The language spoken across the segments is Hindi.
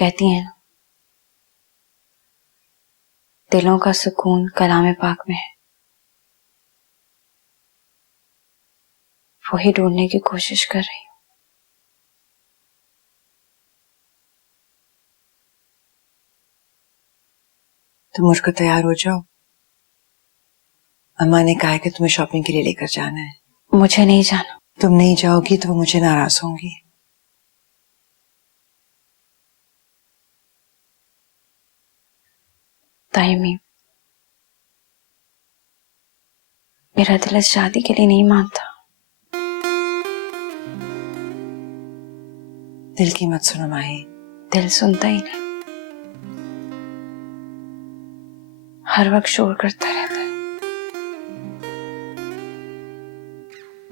कहती हैं दिलों का सुकून कलाम पाक में है, वही ढूंढने की कोशिश कर रही हूँ। तुम मुझको तैयार हो जाओ, अम्मा ने कहा है कि तुम्हें शॉपिंग के लिए लेकर जाना है। मुझे नहीं जाना। तुम नहीं जाओगी तो वो मुझे नाराज होंगी। ताइमी, मेरा दिल इस शादी के लिए नहीं मानता। दिल की मत सुनो माही। दिल सुनता ही नहीं, हर वक्त शोर करता रहता है।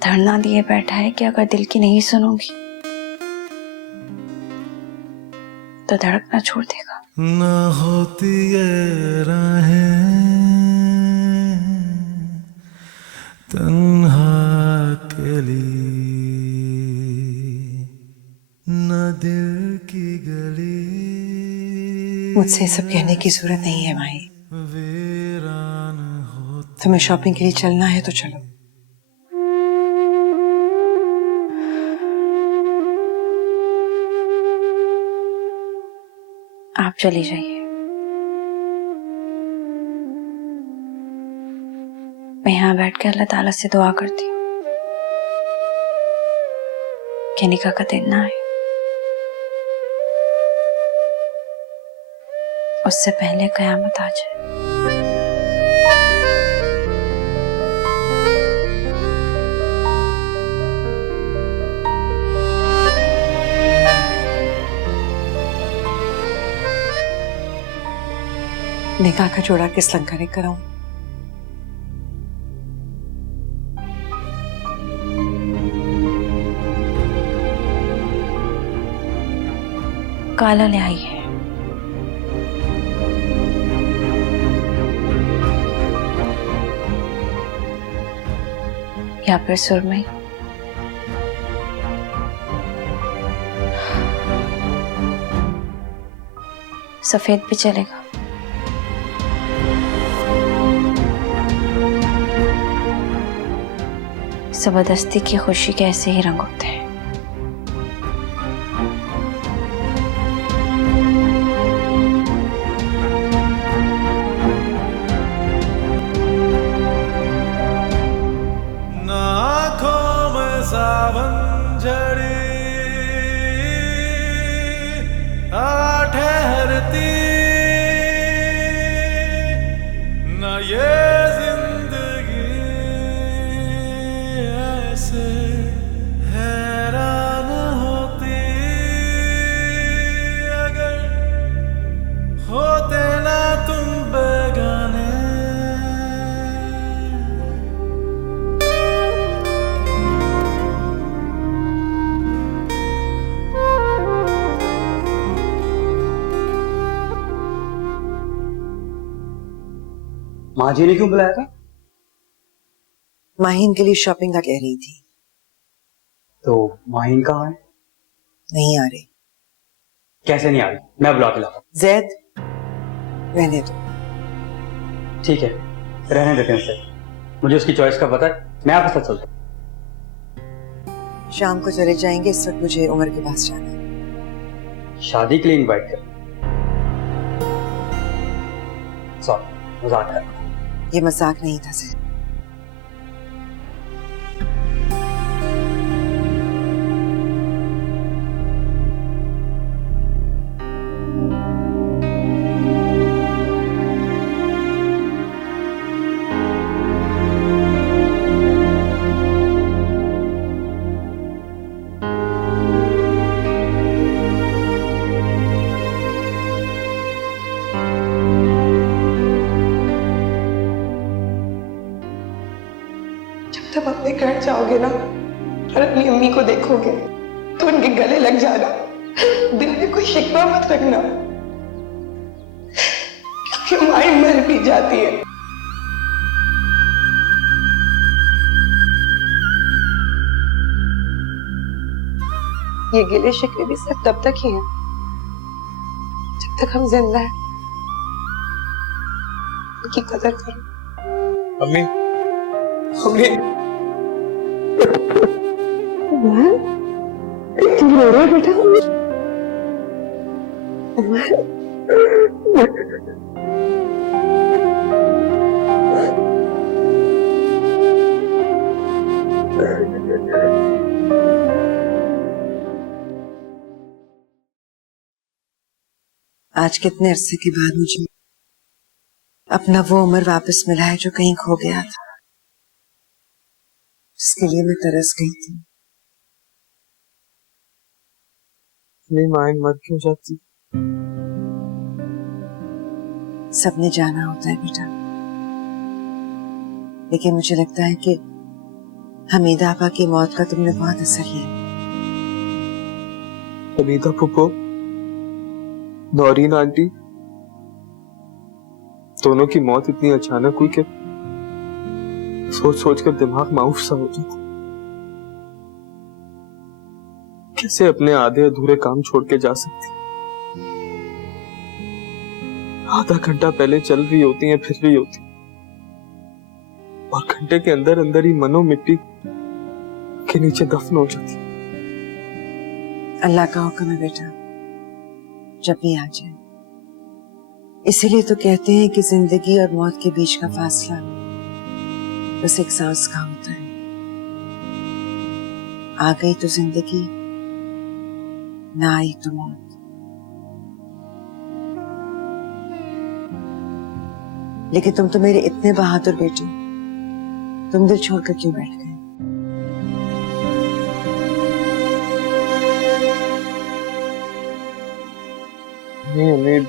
धरना दिए बैठा है कि अगर दिल की नहीं सुनूंगी तो धड़कना छोड़ देगा। ना होती ये राहें तन्हा अकेली, ना दिल की गली। मुझसे सब कहने की जरूरत नहीं है माही। वीरान होती। तुम्हें शॉपिंग के लिए चलना है तो चलो। आप चली जाइए, मैं यहाँ बैठ के अल्लाह ताला से दुआ करती हूँ कि निकाह का दिन ना आए, उससे पहले कयामत आ जाए। निकाह का जोड़ा किस लंका ने कराऊं? काला ले आई है। या फिर सुरमई। सफेद भी चलेगा। जबरदस्ती की खुशी के ऐसे ही रंग होते हैं। आँखों में सावन झड़ी आ ठहरती, न ये जिंदगी ऐसे हैरान होती, अगर होते ना तुम बेगाने। माँ जी ने क्यों बुलाया था? माहीन के लिए शॉपिंग का कह रही थी। तो माहीन कहाँ है? नहीं आ रही। कैसे नहीं आ रही? मैं बुला के लाता हूँ। जैद, रहने दो। ठीक है, रहने देते हैं उसे। मुझे उसकी चॉइस का पता है, मैं आपके साथ चलता हूँ। शाम को चले जाएंगे, इस वक्त मुझे उमर के पास जाना है। शादी के लिए इनवाइट कर। सॉरी, मजाक कर। ये मजाक नहीं था जैद। जब अपने घर जाओगे ना और अपनी अम्मी को देखोगे तो उनके गले लग जाना, दिल में कोई शिकवा मत रखना, क्योंकि माई मर भी जाती है। ये गिले शिकवे भी सिर्फ तब तक ही हैं तक हम जिंदा हैं उनकी कदर करो। अम्मी अम्मी तुम रो रहे हो बेटा? आज कितने अरसे के बाद मुझे अपना वो उम्र वापस मिला है जो कहीं खो गया था, जिसके लिए मैं तरस गई थी। मेरी माँ मर क्यों जाती? सबने जाना होता है बेटा, लेकिन मुझे लगता है कि हमीदा आपा की मौत का तुमने बहुत असर किया। हमीदा फूफो, नौरीन आंटी, दोनों की मौत इतनी अचानक हुई कि सोच सोच कर दिमाग मायूस सा हो जाता। कैसे अपने आधे अधूरे काम छोड़ के जा सकती? आधा घंटा पहले चल रही होती हैं, फिर रही होती, और घंटे के अंदर अंदर ही मनो मिट्टी के नीचे दफन हो जाती। अल्लाह का हुक्म है बेटा, जब भी आ जाए। इसीलिए तो कहते हैं कि जिंदगी और मौत के बीच का फासला बस एक सांस का होता है। आ गई तो जिंदगी, ना आई तो मौत। लेकिन तुम तो मेरे इतने बहादुर बेटे, तुम दिल छोड़कर क्यों बैठ गए? नहीं अमीर,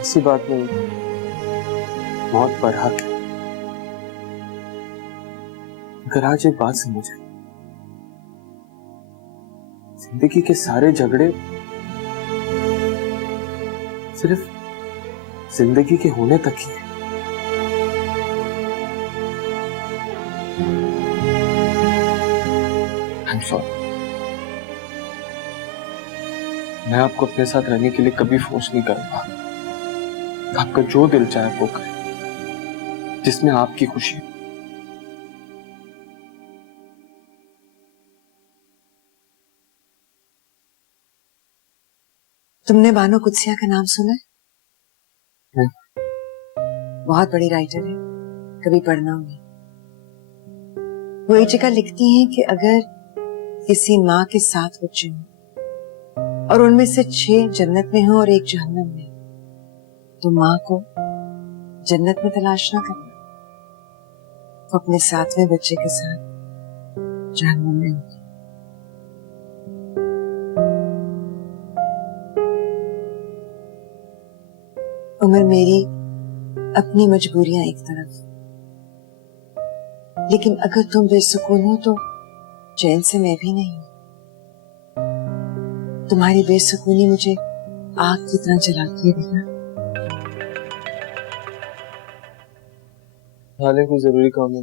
ऐसी बात नहीं, मौत पर हक है। अगर आज एक बात समझे, जिंदगी के सारे झगड़े सिर्फ जिंदगी के होने तक ही है। I'm sorry। मैं आपको अपने साथ रहने के लिए कभी फोर्स नहीं करूंगा। आपका जो दिल चाहे वो करें, जिसमें आपकी खुशी। तुमने बानो कुदसिया का नाम सुना है? नहीं। बहुत बड़ी राइटर है, कभी पढ़ना होगी। वो एक जगह लिखती हैं कि अगर किसी माँ के 7 बच्चे हों और उनमें से 6 जन्नत में हो और 1 जहन्नम में, तो माँ को जन्नत में तलाश ना करना, वो अपने 7वें बच्चे के साथ जहन्नम में होगी। उमर, मेरी अपनी मजबूरियां एक तरफ, लेकिन अगर तुम बेसुकून हो तो चैन से मैं भी नहीं। तुम्हारी बेसुकूनी मुझे आग की तरह जलाती है बेटा। हाले कोई जरूरी काम है?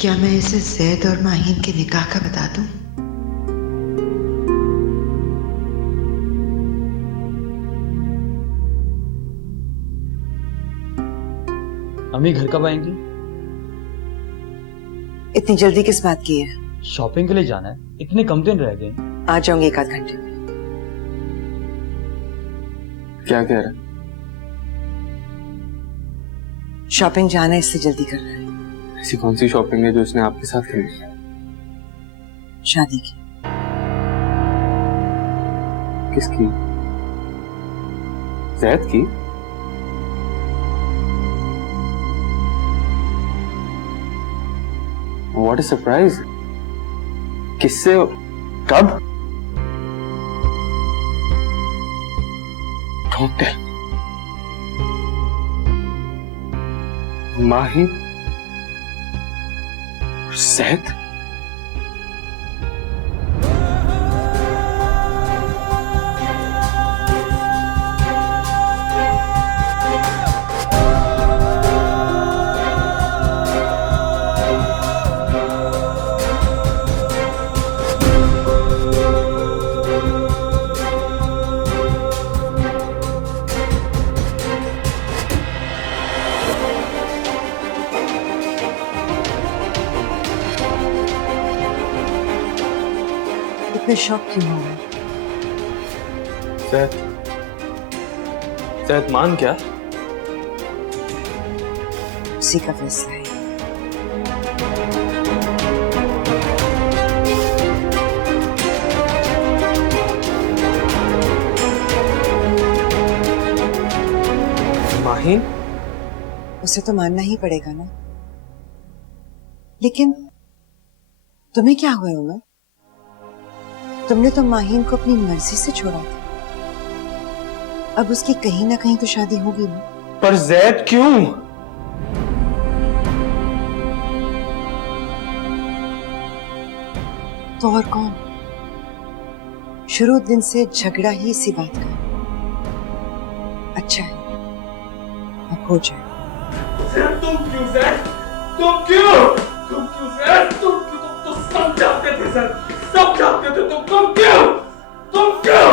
क्या मैं इसे जैद और माहीन के निकाह का बता दूं? अम्मी घर कब आएंगी? इतनी जल्दी किस बात की है? शॉपिंग के लिए जाना है, इतने कम दिन रह गए। आ जाऊंगी 1 आध घंटे में। क्या कह रहा? शॉपिंग जाना है, इससे जल्दी कर रहा है। ऐसी कौन सी शॉपिंग है जो उसने आपके साथ करनी है? शादी की। किसकी? जैद की? What a surprise! किससे? कब? Don't tell me. माही? जैद? इतने शौक क्यों हो रहे? जैद, जैद मान क्या? उसी का फैसला है। माहिन, उसे तो मानना ही पड़ेगा ना। लेकिन तुम्हें क्या हुआ उमर? तुमने तो माहीन को अपनी मर्जी से छोड़ा था। अब उसकी कहीं ना कहीं तो शादी होगी ना। पर जैद क्यों? तो और कौन? शुरू दिन से झगड़ा ही इसी बात का। अच्छा है, अब हो जाए। तुम क्यों जैद? तुम क्यों? तुम क्यों जैद? तुम क्यों? तुम तो सब जानते थे जैद, सब जानते थे तुम क्यों? तुम क्यों?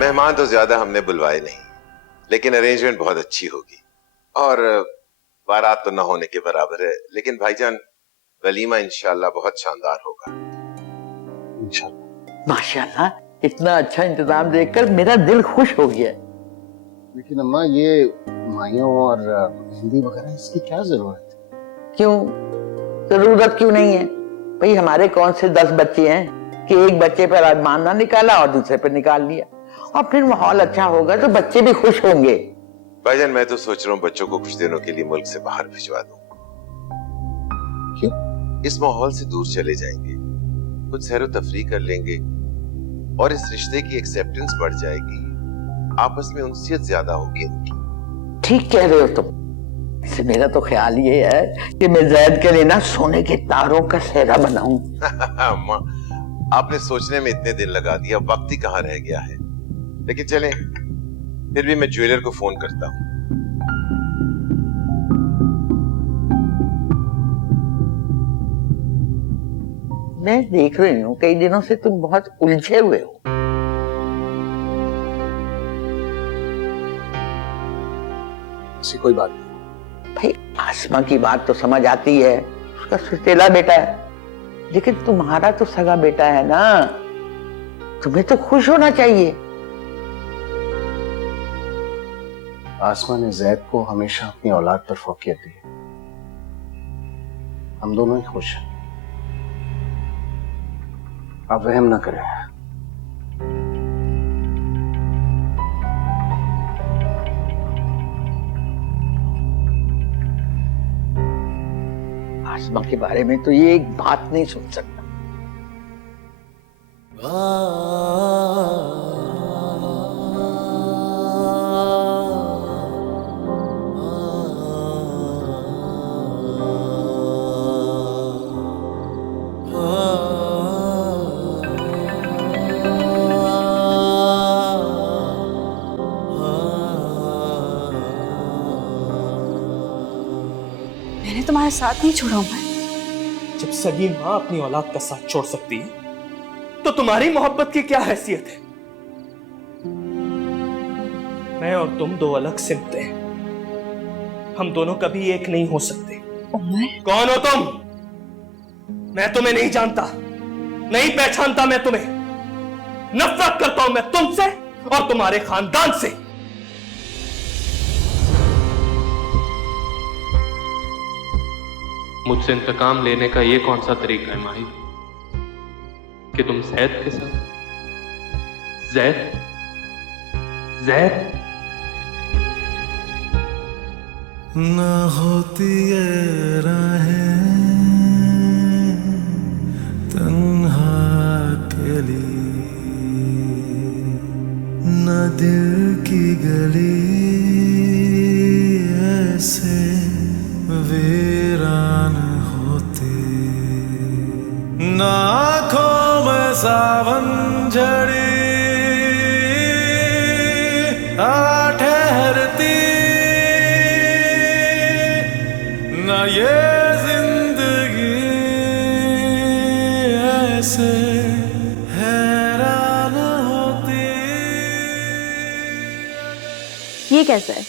मेहमान तो ज्यादा हमने बुलवाए नहीं, लेकिन अरेंजमेंट बहुत अच्छी होगी और बारात तो न होने के बराबर है, लेकिन भाईजान वलीमा इंशाल्लाह बहुत शानदार होगा। इंशाल्लाह। माशाल्लाह, इतना अच्छा इंतजाम देखकर मेरा दिल खुश हो गया। लेकिन अम्मा, ये माइयों और मेहंदी वगैरह इसकी क्या जरूरत है? क्यों जरूरत क्यों नहीं है भाई? हमारे कौन से 10 बच्चे हैं कि एक बच्चे पर अरमान ना निकाला और दूसरे पर निकाल लिया। और फिर माहौल अच्छा होगा तो बच्चे भी खुश होंगे। भाईजान मैं तो सोच रहा हूँ बच्चों को कुछ दिनों के लिए मुल्क से बाहर भिजवा दूं। क्यों? इस माहौल से दूर चले जाएंगे, कुछ सैरो तफरी कर लेंगे और इस रिश्ते की एक्सेप्टेंस बढ़ जाएगी, आपस में उनसियत ज्यादा होगी उनकी। ठीक कह रहे हो तुम। इससे मेरा तो ख्याल ये है कि मैं जैद के लिए ना सोने के तारों का सेहरा बनाऊं। अम्मा, आपने सोचने में इतने दिन लगा दिया, वक्त ही कहाँ रह गया है। लेकिन चलें, फिर भी मैं ज्वेलर को फोन करता हूँ। मैं देख रही हूँ कई दिनों से तुम बहुत उलझे हुए हो। ऐसी कोई बात नहीं। भाई आसमा की बात तो समझ आती है, उसका सुतेला बेटा है, लेकिन तुम्हारा तो सगा बेटा है ना, तुम्हें तो खुश होना चाहिए। आसमा ने जैद को हमेशा अपनी औलाद पर फौकियत दी है। हम दोनों ही खुश हैं। आप वहम ना करें। आसमा के बारे में तो ये एक बात नहीं सुन सकता। मैंने तुम्हारा साथ नहीं छोड़ा उमर। जब सगी माँ अपनी औलाद का साथ छोड़ सकती है, तो तुम्हारी मोहब्बत की क्या हैसियत है? मैं और तुम दो अलग सिमते हैं, हम दोनों कभी एक नहीं हो सकते। उमर, कौन हो तुम? मैं तुम्हें नहीं जानता, नहीं पहचानता मैं तुम्हें। नफरत करता हूं मैं तुमसे और तुम्हारे खानदान से। मुझसे इंतकाम लेने का ये कौन सा तरीका है माही, कि तुम जैद के साथ? जैद जैद न होती ये राहें तन्हा अकेली, न दिल की गली ऐसे वीरान होती, न आँखों में सावन झड़ी आ ठहरती, न ये जिंदगी ऐसे हैरान ये कैसा है?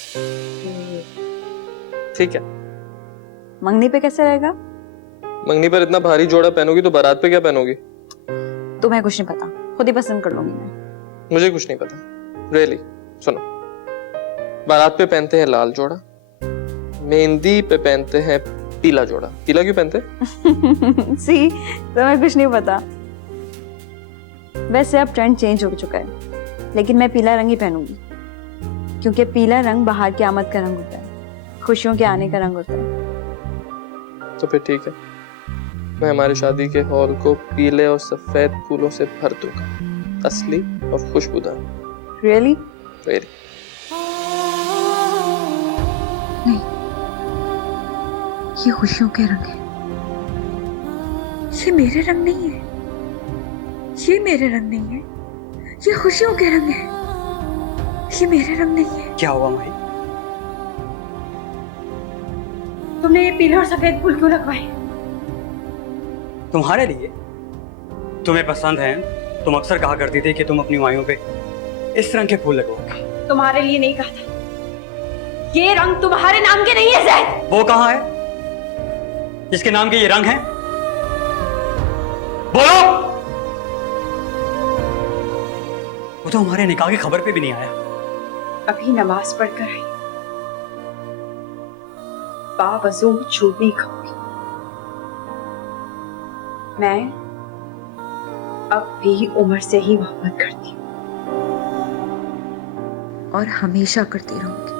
ठीक है। मंगनी पे कैसे रहेगा? मंगनी पर इतना भारी जोड़ा पहनोगी तो बारात पे क्या पहनोगी? तुम्हें कुछ नहीं पता, खुद ही पसंद कर लूंगी मैं। मुझे कुछ नहीं पता, रियली। सुनो, बारात पे पहनते हैं लाल जोड़ा, मेहंदी पे पहनते हैं पीला जोड़ा। पीला क्यों पहनते? सी, तुम्हें कुछ नहीं पता। वैसे अब ट्रेंड चेंज हो चुका है, लेकिन मैं पीला रंग ही पहनूंगी, क्योंकि पीला रंग बाहर की आमद का रंग होता है, खुशियों के आने का रंग होता है। तो फिर ठीक है, मैं हमारी शादी के हॉल को पीले और सफेद फूलों से भर दूंगा, असली और खुशबूदार। रियली? रियली। नहीं, ये खुशियों के रंग है, ये मेरे रंग नहीं है, ये मेरे रंग नहीं है, ये खुशियों के रंग है, ये मेरे रंग नहीं है। क्या हुआ माही? तुमने ये पीले और सफेद फूल क्यों लगवाए? तुम्हारे लिए? तुम्हें पसंद है? तुम अक्सर कहा करती थी कि तुम अपनी माइयों पे इस रंग के फूल लगवाओगी। तुम्हारे लिए नहीं कहा था, ये रंग तुम्हारे नाम के नहीं है ज़ैद। वो कहाँ है जिसके नाम के ये रंग हैं? बोलो। वो तो हमारे निकाह की खबर पे भी नहीं आया। अभी नमाज पढ़कर आई, बावजू झूठ नहीं खाऊंगी। मैं अब भी उमर से ही मोहब्बत करती हूँ और हमेशा करती रहूंगी,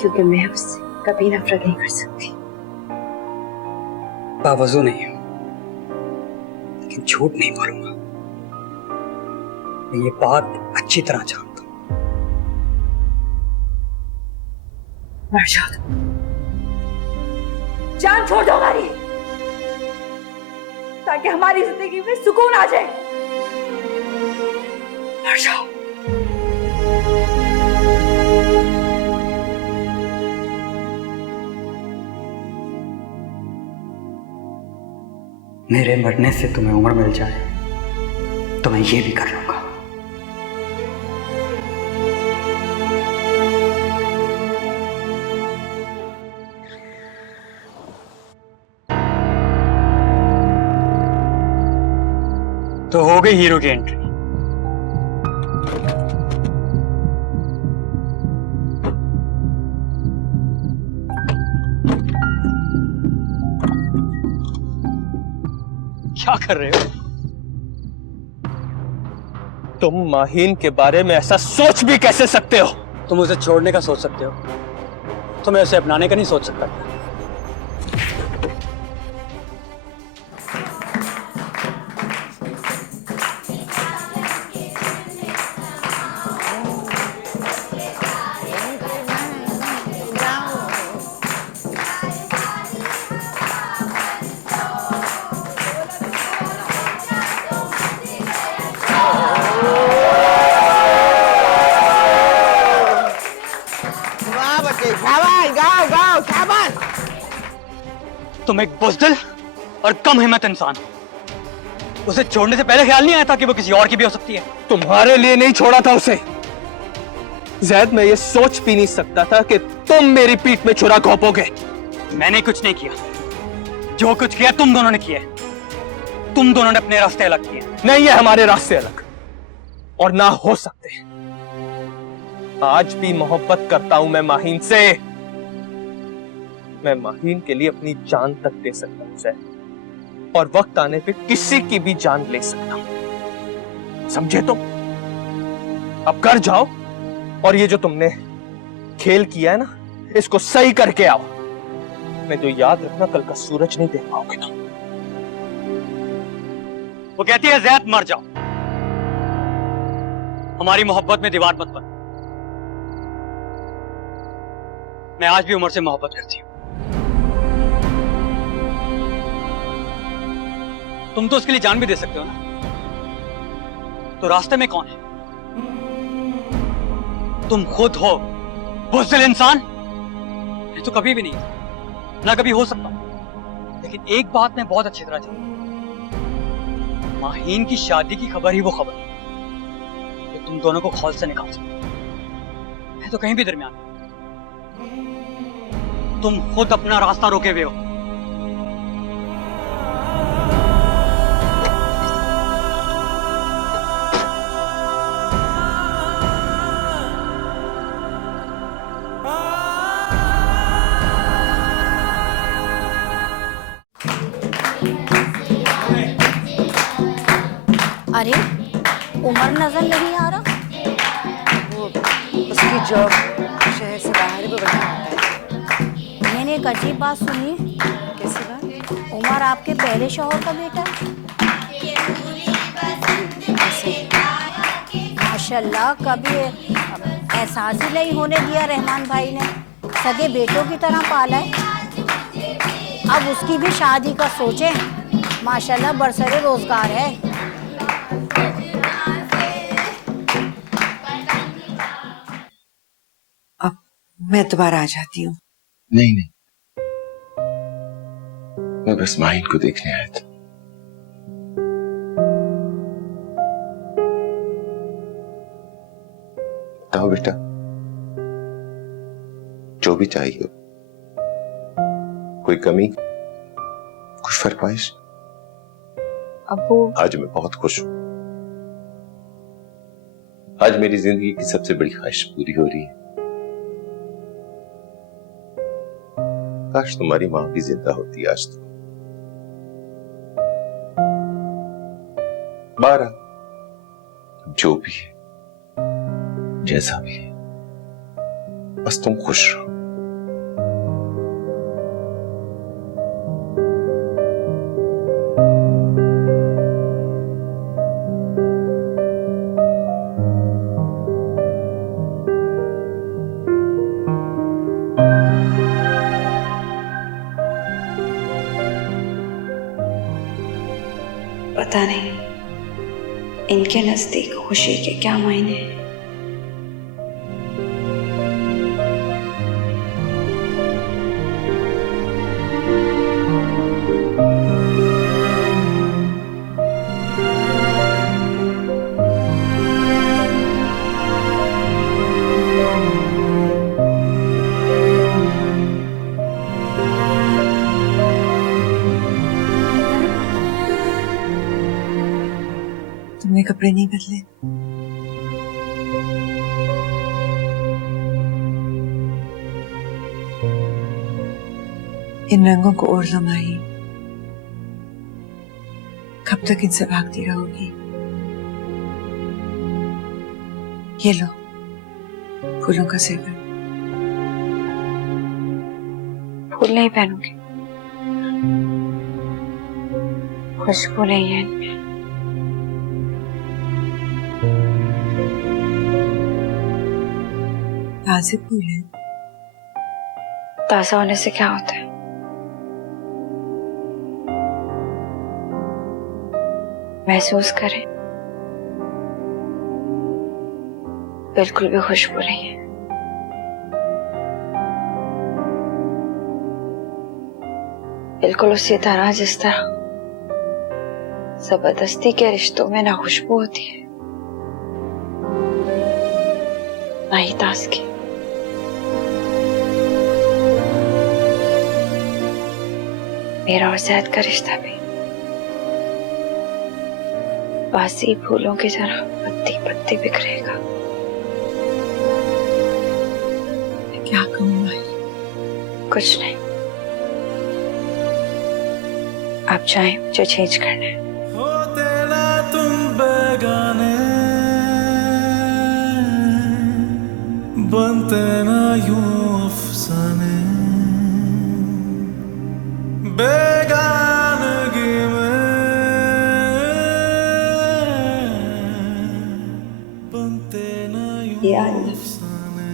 क्योंकि मैं उससे कभी नफरत नहीं कर सकती। बावजू नहीं, लेकिन झूठ नहीं बोलूंगा। मैं ये बात अच्छी तरह जानता हूं। मर जाओ तुम, जान छोड़ दो हमारी, ताकि हमारी जिंदगी में सुकून आ जाए। मर जाओ। मेरे मरने से तुम्हें उम्र मिल जाए तो मैं ये भी कर लूंगा। तो हो गई हीरो की एंट्री। क्या कर रहे हो? तुम माहीन के बारे में ऐसा सोच भी कैसे सकते हो? तुम उसे छोड़ने का सोच सकते हो, तुम्हें उसे अपनाने का नहीं सोच सकता। तुम एक बुज़दिल और कम हिम्मत इंसान हो। उसे छोड़ने से पहले ख्याल नहीं आया था कि वो किसी और की भी हो सकती है? तुम्हारे लिए नहीं छोड़ा था उसे ज़ैद। मैं ये सोच भी नहीं सकता था कि तुम मेरी पीठ में छुरा घोंपोगे। मैंने कुछ नहीं किया, जो कुछ किया तुम दोनों ने किया। तुम दोनों ने अपने रास्ते अलग किए। नहीं है हमारे रास्ते अलग, और ना हो सकते। आज भी मोहब्बत करता हूं मैं माहीन से। मैं माहीन के लिए अपनी जान तक दे सकता हूं ज़ैद, और वक्त आने पे किसी की भी जान ले सकता हूं, समझे तुम? अब घर जाओ और ये जो तुमने खेल किया है ना, इसको सही करके आओ। मैं तो याद रखना, कल का सूरज नहीं देख पाओगे तुम। वो कहती है ज़ैद मर जाओ, हमारी मोहब्बत में दीवार मत बन। मैं आज भी उमर से मोहब्बत करती हूं। तुम तो उसके लिए जान भी दे सकते हो ना। तो रास्ते में कौन है? तुम खुद हो बुज़दिल इंसान। मैं तो कभी भी नहीं था, ना कभी हो सकता हूं। लेकिन एक बात मैं बहुत अच्छी तरह जानता हूं, माहीन की शादी की खबर ही वो खबर है जो तुम दोनों को खौल से निकाल सकती है। मैं तो कहीं भी दरमियान। तुम खुद अपना रास्ता रोके हुए हो। अरे उमर नजर नहीं आ रहा। वो उसकी जॉब शहर से बाहर है, वो वहीं होता है। मैंने एक अजीब बात सुनी है। कैसी बात? उमर आपके पहले शौहर का बेटा है। माशाल्लाह, कभी एहसास ही नहीं होने दिया रहमान भाई ने। सगे बेटों की तरह पाला है। अब उसकी भी शादी का सोचें। माशाल्लाह बरसरे रोजगार है। अब मैं दोबारा आ जाती हूँ। नहीं नहीं, मैं बस माहिन को देखने आया था। बताओ बेटा, जो भी चाहिए, कोई कमी, कुछ फरमाइश? अब्बू, आज मैं बहुत खुश हूं। आज मेरी जिंदगी की सबसे बड़ी ख्वाहिश पूरी हो रही है। काश तुम्हारी मां भी जिंदा होती आज तो। 12 जो भी है, जैसा भी है, बस तुम खुश रहो। पता नहीं इनके नजदीक खुशी के क्या मायने हैं। तुमने कपड़े नहीं बदले? इन रंगों को ओढ़ लो माही। कब तक इनसे भागती रहोगी? ये लो फूलों का सेवन। फूल नहीं पहनूंगी, खुशबू नहीं है इनमें। ताजे फूल है। ताजा होने से क्या होता है? महसूस करें, बिल्कुल भी खुशबू नहीं है। बिल्कुल उसी तरह जिस तरह जबरदस्ती के रिश्तों में ना खुशबू होती है ना ही ताजगी। मेरा और ज़ैद का रिश्ता भी बासी फूलों की तरह पत्ती पत्ती बिखरेगा। क्या कहूँ भाई? कुछ नहीं, आप चाहें मुझे चेंज करना है। होते ना तुम बेगाने, बनते ना यूं अफसाने, बेगानगी में बनते ना यूं अफसाने।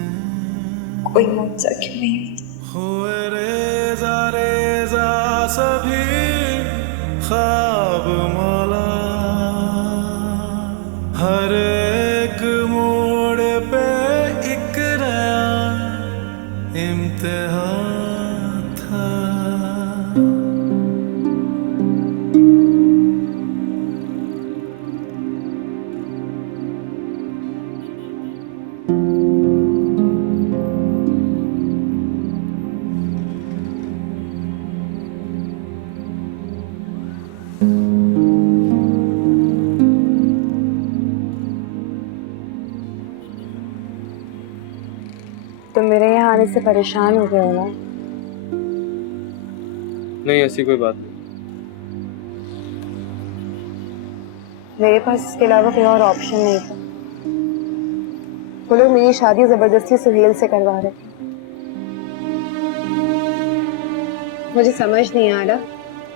कोई मुझसे क्यों नहीं होता? हुए रेजा रेजा सभी ख्वाब मौला, हर एक मोड़ पे एक नया इम्तिहान था। मुझसे परेशान हो गए हो ना? नहीं, ऐसी कोई बात नहीं। मेरे पास इसके अलावा कोई और ऑप्शन नहीं था। वो लोग मेरी शादी जबरदस्ती सुहेल से करवा रहे थे। मुझे समझ नहीं आ रहा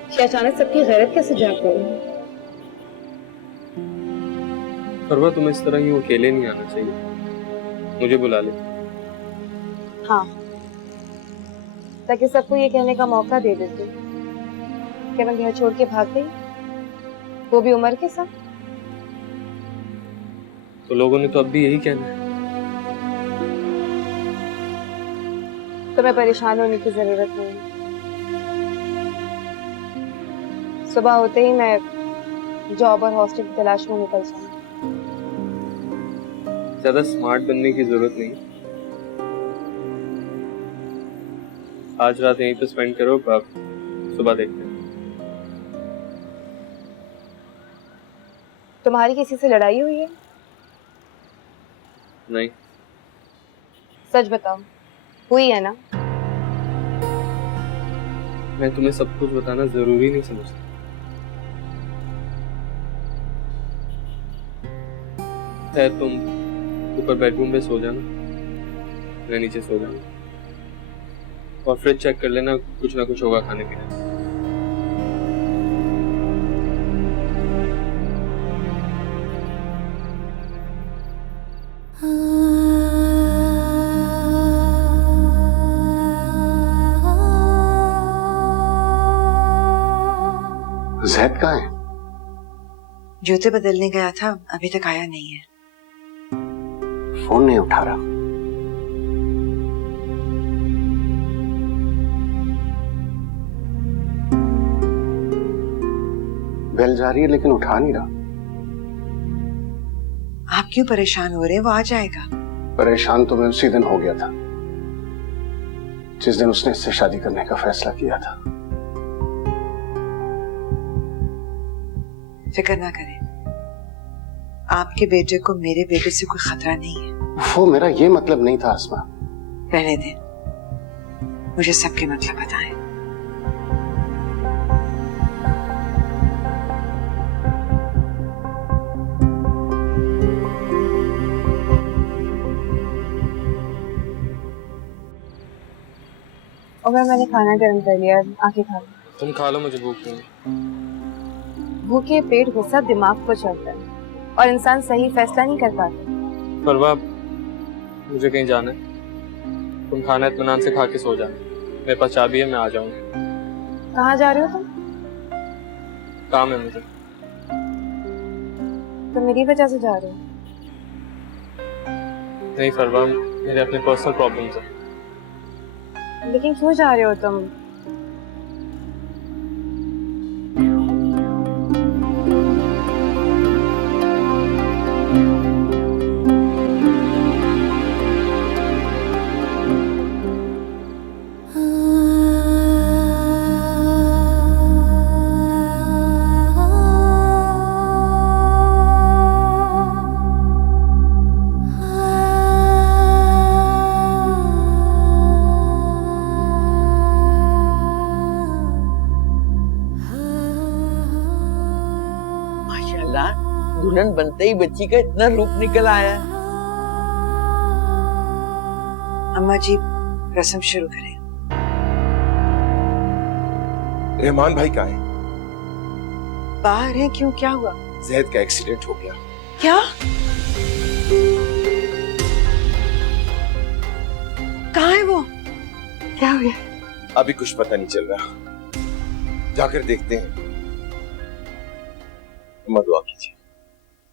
कि अचानक सबकी गैरत कैसे जाग गई। फरवा, तुम्हें इस तरह ही अकेले नहीं आना चाहिए, मुझे बुला ले। हाँ, ताकि सबको ये कहने का मौका दे देती कि मैं घर छोड़ के भाग गई, वो भी उमर के साथ। तो लोगों ने तो अब भी यही कहना है। तुम्हें परेशान होने की जरूरत नहीं है। सुबह होते ही मैं जॉब और हॉस्टल की तलाश में निकल जाऊंगी। ज्यादा स्मार्ट बनने की जरूरत नहीं। आज रात यहीं पे स्पेंड करो, अब सुबह देखते हैं। तुम्हारी किसी से लड़ाई हुई है? नहीं। सच बताओ, हुई है ना? मैं तुम्हें सब कुछ बताना जरूरी नहीं समझता। है, तुम ऊपर बेडरूम पे सो जाना, मैं नीचे सो जाऊंगा, और फ्रिज चेक कर लेना, कुछ ना कुछ होगा खाने पीने। जैद कहाँ है? जूते बदलने गया था, अभी तक आया नहीं है। फोन नहीं उठा रहा। बेल जा रही है लेकिन उठा नहीं रहा। आप क्यों परेशान हो रहे हैं? वो आ जाएगा। परेशान तो मैं उसी दिन हो गया था जिस दिन उसने इससे शादी करने का फैसला किया था। फिक्र ना करें, आपके बेटे को मेरे बेटे से कोई खतरा नहीं है। वो मेरा ये मतलब नहीं था आसमा। रहने दें, मुझे सबके मतलब बताएं। और मैंने खाना गर्म कर लिया, आके खा लो। तुम खा लो, मुझे भूख नहीं। भूखे पेट गुस्सा दिमाग को चलता है और इंसान सही फैसला नहीं कर पाता। फरवा, मुझे कहीं जाना है, तुम खाना इत्मीनान से खा के सो जाना। मेरे पास चाबी है, मैं आ जाऊंगा। कहाँ जा रहे हो तुम? काम है मुझे। तो मेरी वजह से जा रहे हो? नहीं फरवा, मेरे अपने पर्सनल प्रॉब्लम्स हैं। लेकिन क्यों जा रहे हो तुम? दुल्हन बनते ही बच्ची का इतना रूप निकल आया। अम्मा जी, रस्म शुरू करें। रहमान भाई कहाँ है? बाहर है। क्यों, क्या हुआ? जैद का एक्सीडेंट हो गया। क्या? कहाँ है वो? क्या हो गया? अभी कुछ पता नहीं चल रहा, जाकर देखते हैं। अम्मा दुआ कीजिए।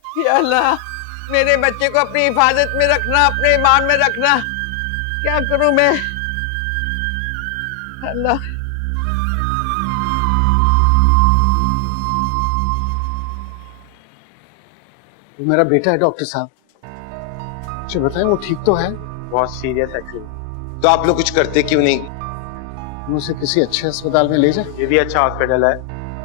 या अल्लाह, मेरे बच्चे को अपनी हिफाजत में रखना, अपने ईमान में रखना। क्या करूं मैं? अल्लाह। वो मेरा बेटा है डॉक्टर साहब, मुझे बताएं वो ठीक तो है? बहुत सीरियस एक्सीडेंट। तो आप लोग कुछ करते क्यों नहीं? हम उसे किसी अच्छे अस्पताल में ले जाए। ये भी अच्छा हॉस्पिटल है,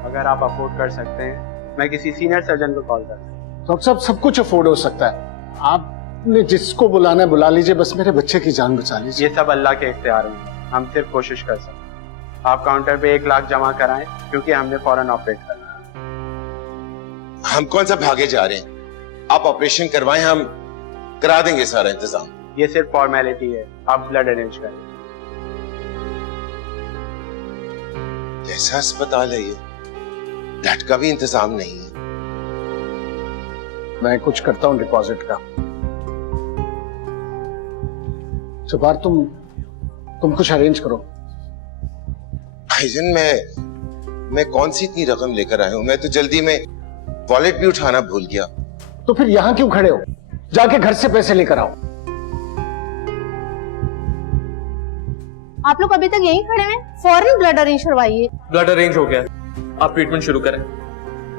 अगर आप अफोर्ड कर सकते हैं मैं किसी सीनियर सर्जन को कॉल करता हूँ। डॉक्टर साहब, सब कुछ अफोर्ड हो सकता है, आप ने जिसको बुलाना है बुला लीजिए, बस मेरे बच्चे की जान बचा लीजिए। ये सब अल्लाह के इख्तियार में, हम सिर्फ कोशिश कर सकते हैं। आप काउंटर पे 1 लाख जमा कराएं, क्योंकि हमने फौरन ऑपरेट करना है। हम कौन सा भागे जा रहे हैं? आप ऑपरेशन करवाएं, हम करा देंगे सारा इंतजाम। ये सिर्फ फॉर्मेलिटी है, आप ब्लड अरेंज करें। कैसा अस्पताल है ये? ब्लड का भी इंतजाम नहीं है। मैं कुछ करता हूँ डिपॉजिट का। जबार तुम कुछ अरेंज करो। भाईजान मैं कौन सी इतनी रकम लेकर आया हूं? मैं तो जल्दी में वॉलेट भी उठाना भूल गया। तो फिर यहां क्यों खड़े हो? जाके घर से पैसे लेकर आओ। आप लोग अभी तक यहीं खड़े हैं, फौरन ब्लड अरेंज करवाइए। ब्लड अरेंज हो गया, आप ट्रीटमेंट शुरू करें।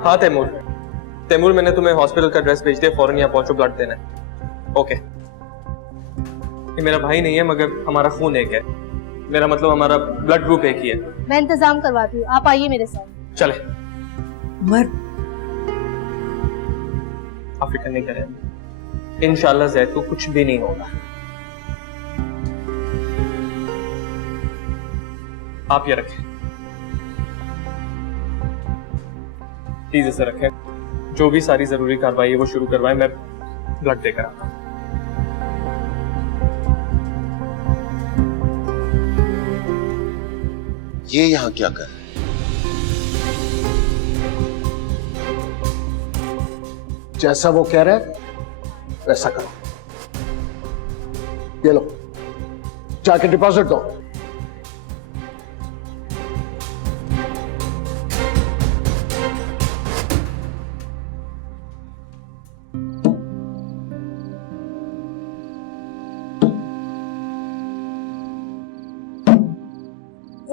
हाँ तैमूर, मैंने तुम्हें हॉस्पिटल का एड्रेस भेज दिया, फौरन यहाँ पहुंचो, ब्लड देना है। ओके। ये मेरा भाई नहीं है, मगर हमारा खून एक है। मेरा मतलब हमारा ब्लड ग्रुप एक ही है। मैं इंतजाम करवाती हूँ, आप आइए मेरे साथ। चले। उमर, आप फिक्र नहीं करें, इंशाल्लाह जैद को कुछ भी नहीं होगा। आप ये रखें, प्लीज इसे रखें। जो भी सारी जरूरी कार्रवाई है वो शुरू करवाएं, मैं ब्लड देकर आता हूं। ये यहाँ क्या कर रहे हैं? जैसा वो कह रहा है वैसा करो। ये लो, जाके डिपॉजिट दो।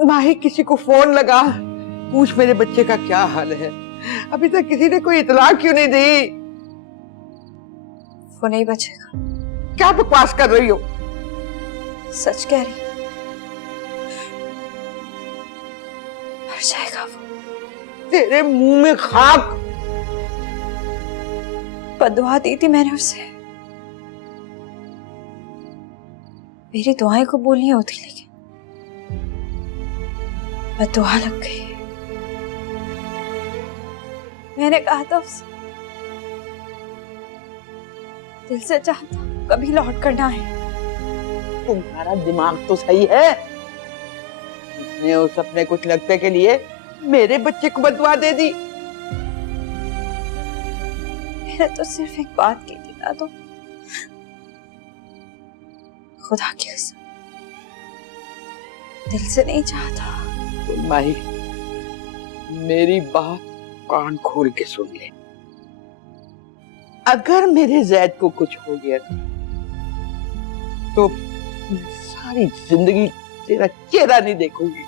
माही, किसी को फोन लगा, पूछ मेरे बच्चे का क्या हाल है। अभी तक किसी ने कोई इतला क्यों नहीं दी? वो नहीं बचेगा। क्या बकवास कर रही हो? सच कह रही, मर जाएगा वो। तेरे मुंह में खाक। बदुआ दी थी मैंने उसे, मेरी दुआएं कबूल नहीं होती, लेकिन बदुआ लग गई। मैंने कहा था उसे, दिल से चाहता कभी लौट कर ना आए। तुम्हारा दिमाग तो सही है, उसने उस अपने कुछ लगते के लिए मेरे बच्चे को बदुआ दे दी। मैंने तो सिर्फ एक बात की थी ना, तो खुदा की कसम दिल से नहीं चाहता। माही, मेरी बात कान खोल के सुन ले। अगर मेरे जैद को कुछ हो गया तो सारी जिंदगी तेरा चेहरा नहीं देखूंगी।